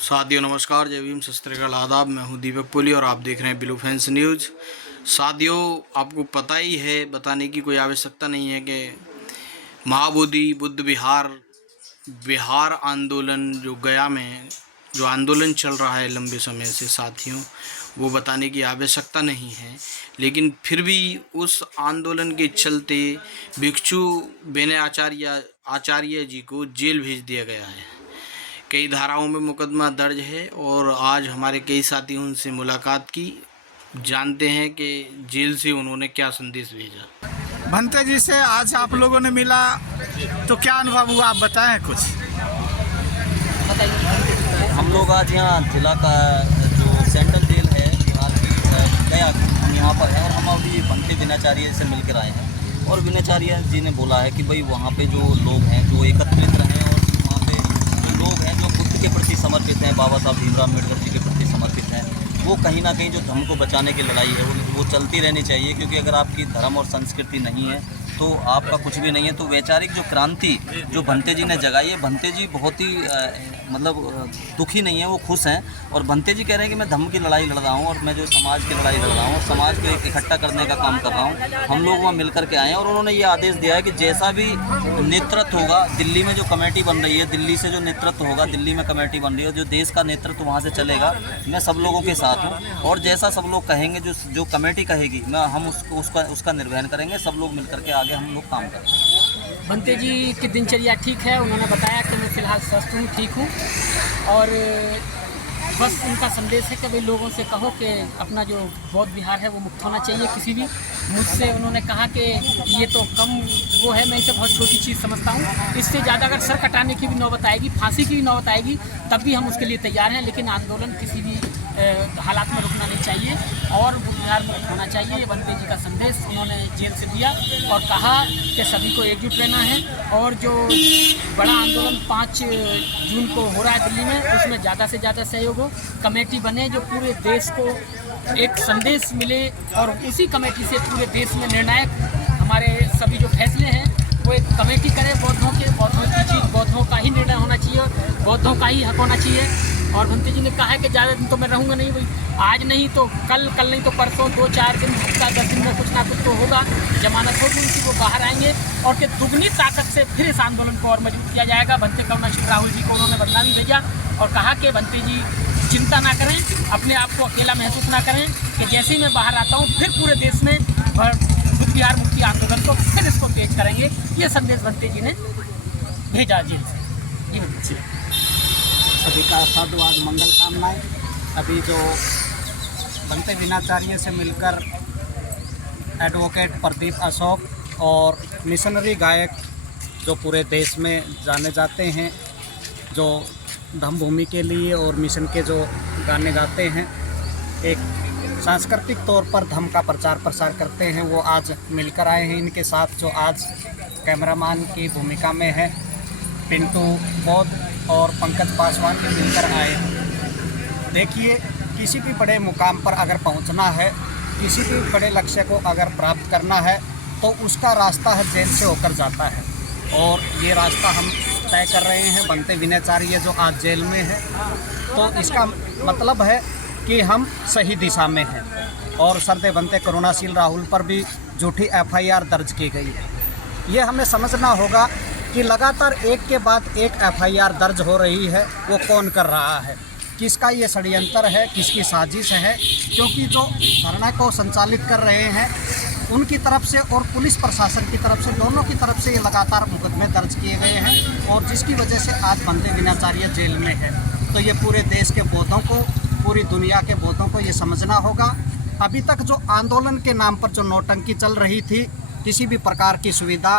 साथियों नमस्कार, जय भीम, सत श्री अकाल, आदाब। मैं हूं दीपक पुली और आप देख रहे हैं ब्लू फेंस न्यूज़। साथियों, आपको पता ही है, बताने की कोई आवश्यकता नहीं है कि महाबोधि बुद्ध बिहार आंदोलन जो गया में जो आंदोलन चल रहा है लंबे समय से, साथियों वो बताने की आवश्यकता नहीं है। लेकिन फिर भी उस आंदोलन के चलते भिक्षु बेने आचार्य जी को जेल भेज दिया गया है। कई धाराओं में मुकदमा दर्ज है और आज हमारे कई साथी उनसे मुलाकात की, जानते हैं कि जेल से उन्होंने क्या संदेश भेजा। भंते जी से आज आप लोगों ने मिला तो क्या अनुभव हुआ, आप बताएं कुछ। हम लोग आज यहाँ जिला का जो सेंट्रल जेल है बिहार की गया, हम यहाँ पर हैं और हम अभी भंते विनाचार्य से मिलकर आए हैं। और विनाचार्य जी ने बोला है कि भाई वहाँ पे जो लोग हैं जो एकत्रित रहे और वहाँ पे जो लोग हैं जो बुद्ध के प्रति समर्पित हैं, बाबा साहब भीमराव अम्बेडकर जी के प्रति समर्पित हैं, वो कहीं ना कहीं जो धर्म को बचाने की लड़ाई है वो चलती रहनी चाहिए। क्योंकि अगर आपकी धर्म और संस्कृति नहीं है तो आपका कुछ भी नहीं है। तो वैचारिक जो क्रांति जो भंते जी ने जगाई है, भंते जी बहुत ही दुखी नहीं है, वो खुश हैं। और भंते जी कह रहे हैं कि मैं धर्म की लड़ाई लड़ रहा हूँ और मैं जो समाज की लड़ाई लड़ रहा हूँ और समाज को इकट्ठा करने का काम कर रहा हूँ। हम लोग वहाँ मिल करके आए हैं और उन्होंने ये आदेश दिया है कि जैसा भी नेतृत्व होगा, दिल्ली में जो कमेटी बन रही है, दिल्ली से जो नेतृत्व होगा, दिल्ली में कमेटी बन रही है, जो देश का नेतृत्व वहाँ से चलेगा, मैं सब लोगों के साथ हूँ। और जैसा सब लोग कहेंगे, जो कमेटी कहेगी, हम उसका निर्वहन करेंगे। सब लोग मिल करके आगे हम लोग काम करेंगे। भंते जी की दिनचर्या ठीक है, उन्होंने बताया कि मैं फ़िलहाल स्वस्थ हूँ, ठीक हूँ। और बस उनका संदेश है कि भाई लोगों से कहो कि अपना जो बौद्ध विहार है वो मुक्त होना चाहिए किसी भी। मुझसे उन्होंने कहा कि ये तो कम वो है, मैं इसे बहुत छोटी चीज़ समझता हूँ। इससे ज़्यादा अगर सर कटाने की भी नौबत आएगी, फांसी की भी नौबत आएगी, तब भी हम उसके लिए तैयार हैं। लेकिन आंदोलन किसी भी हालात में रुकना नहीं चाहिए और बिहार मुक्त होना चाहिए। भंते जी का संदेश उन्होंने जेल से दिया और कहा कि सभी को एकजुट रहना है। और जो बड़ा आंदोलन 5 जून को हो रहा है दिल्ली में, उसमें ज़्यादा से ज़्यादा सहयोग हो, कमेटी बने जो पूरे देश को एक संदेश मिले और उसी कमेटी से पूरे देश में निर्णायक हमारे सभी जो फैसले हैं वो एक कमेटी करे। बौद्धों की चीज़ बौद्धों का ही निर्णय होना चाहिए, बौद्धों का ही हक होना चाहिए। और भंते जी ने कहा है कि ज़्यादा दिन तो मैं रहूँगा नहीं, भाई आज नहीं तो कल नहीं तो परसों, 2-4 दिन, 10 दिन में कुछ ना कुछ तो होगा, जमानत होगी उनकी, वो बाहर आएंगे और कि दुगनी ताकत से फिर इस आंदोलन को और मजबूत किया जाएगा। भंते करुणाशील राहुल जी को उन्होंने बदला भी भेजा और कहा कि भंते जी चिंता ना करें, अपने आप को अकेला महसूस ना करें, कि जैसे ही मैं बाहर आता हूँ फिर पूरे देश में बुद्ध विहार मुक्ति आंदोलन को फिर इसको तेज करेंगे। ये संदेश भंते जी ने भेजा जेल से। सभी का साधुवाद, मंगल कामनाएं। अभी जो भंते विनाचार्य से मिलकर एडवोकेट प्रदीप अशोक और मिशनरी गायक जो पूरे देश में जाने जाते हैं, जो धम्मभूमि के लिए और मिशन के जो गाने गाते हैं, एक सांस्कृतिक तौर पर धम्म का प्रचार प्रसार करते हैं, वो आज मिलकर आए हैं इनके साथ। जो आज कैमरामैन की भूमिका में है पिंटू बौद्ध और पंकज पासवान के मिलकर आए हैं। देखिए, किसी भी बड़े मुकाम पर अगर पहुंचना है, किसी भी बड़े लक्ष्य को अगर प्राप्त करना है तो उसका रास्ता है जेल से होकर जाता है। और ये रास्ता हम तय कर रहे हैं। भंते विनाचार्य जो आज जेल में है, तो इसका मतलब है कि हम सही दिशा में हैं। और सरदे भंते करुणाशील राहुल पर भी झूठी FIR दर्ज की गई है। ये हमें समझना होगा कि लगातार एक के बाद एक FIR दर्ज हो रही है, वो कौन कर रहा है, किसका ये षड्यंत्र है, किसकी साजिश है। क्योंकि जो धरना को संचालित कर रहे हैं उनकी तरफ से और पुलिस प्रशासन की तरफ से, दोनों की तरफ से ये लगातार मुकदमे दर्ज किए गए हैं और जिसकी वजह से आज भंते विनाचार्य जेल में है। तो ये पूरे देश के बौद्धों को, पूरी दुनिया के बौद्धों को ये समझना होगा। अभी तक जो आंदोलन के नाम पर जो नौटंकी चल रही थी, किसी भी प्रकार की सुविधा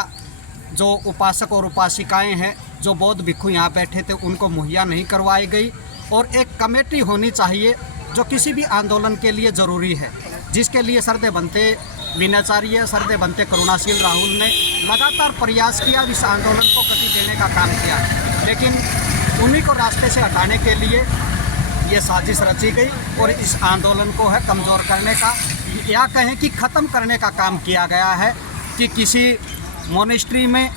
जो उपासक और उपासिकाएं हैं, जो बौद्ध भिक्षु यहाँ बैठे थे, उनको मुहैया नहीं करवाई गई। और एक कमेटी होनी चाहिए जो किसी भी आंदोलन के लिए ज़रूरी है, जिसके लिए सरदे भंते विनाचार्य, सरदे भंते करुणाशील राहुल ने लगातार प्रयास किया, इस आंदोलन को गति देने का काम किया। लेकिन उन्हीं को रास्ते से हटाने के लिए ये साजिश रची गई और इस आंदोलन को है कमज़ोर करने का, या कहें कि ख़त्म करने का काम किया गया है। कि किसी मोनेस्ट्री में,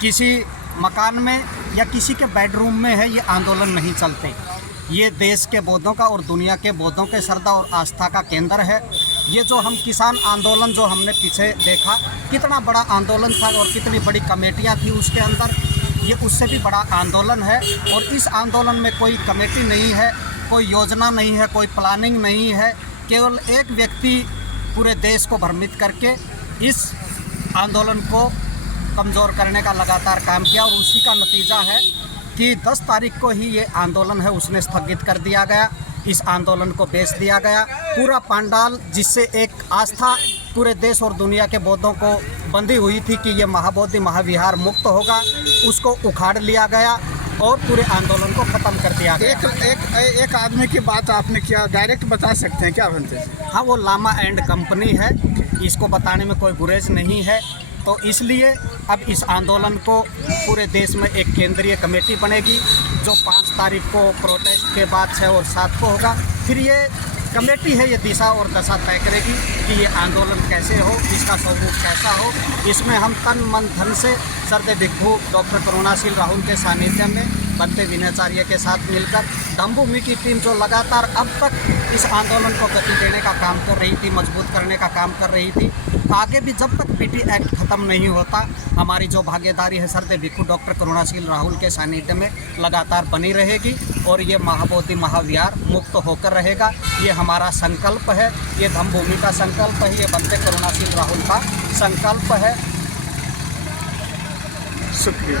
किसी मकान में या किसी के बेडरूम में है, ये आंदोलन नहीं चलते। ये देश के बौद्धों का और दुनिया के बौद्धों के श्रद्धा और आस्था का केंद्र है। ये जो हम किसान आंदोलन जो हमने पीछे देखा, कितना बड़ा आंदोलन था और कितनी बड़ी कमेटियाँ थी उसके अंदर, ये उससे भी बड़ा आंदोलन है। और इस आंदोलन में कोई कमेटी नहीं है, कोई योजना नहीं है, कोई प्लानिंग नहीं है। केवल एक व्यक्ति पूरे देश को भ्रमित करके इस आंदोलन को कमज़ोर करने का लगातार काम किया और उसी का नतीजा है कि 10 तारीख को ही ये आंदोलन है उसने स्थगित कर दिया गया। इस आंदोलन को बेच दिया गया। पूरा पंडाल जिससे एक आस्था पूरे देश और दुनिया के बौद्धों को बंधी हुई थी कि ये महाबोधि महाविहार मुक्त होगा, उसको उखाड़ लिया गया और पूरे आंदोलन को ख़त्म कर दिया गया। एक आदमी की बात आपने किया, डायरेक्ट बता सकते हैं क्या बनते हैं? हाँ, वो लामा एंड कंपनी है, इसको बताने में कोई गुरेज नहीं है। तो इसलिए अब इस आंदोलन को पूरे देश में एक केंद्रीय कमेटी बनेगी जो 5 तारीख को प्रोटेस्ट के बाद 6 और 7 को होगा। फिर ये कमेटी है, ये दिशा और दशा तय करेगी कि ये आंदोलन कैसे हो, इसका स्वरूप कैसा हो। इसमें हम तन मन धन से सर्दे भिक्षु डॉक्टर करुणाशील राहुल के सानिध्य में बनते विनयाचार्य के साथ मिलकर धम्मभूमि की टीम जो लगातार अब तक इस आंदोलन को गति देने का काम कर रही थी, मजबूत करने का काम कर रही थी, आगे भी जब तक पीटी एक्ट ख़त्म नहीं होता हमारी जो भागीदारी है सर्दे भिक्षु डॉक्टर करुणाशील राहुल के सानिध्य में लगातार बनी रहेगी और ये महाबोधि महाविहार मुक्त होकर रहेगा। ये हमारा संकल्प है, ये धम्मभूमि का संकल्प है, ये बनते करुणाशील राहुल का संकल्प है। शुक्रिया।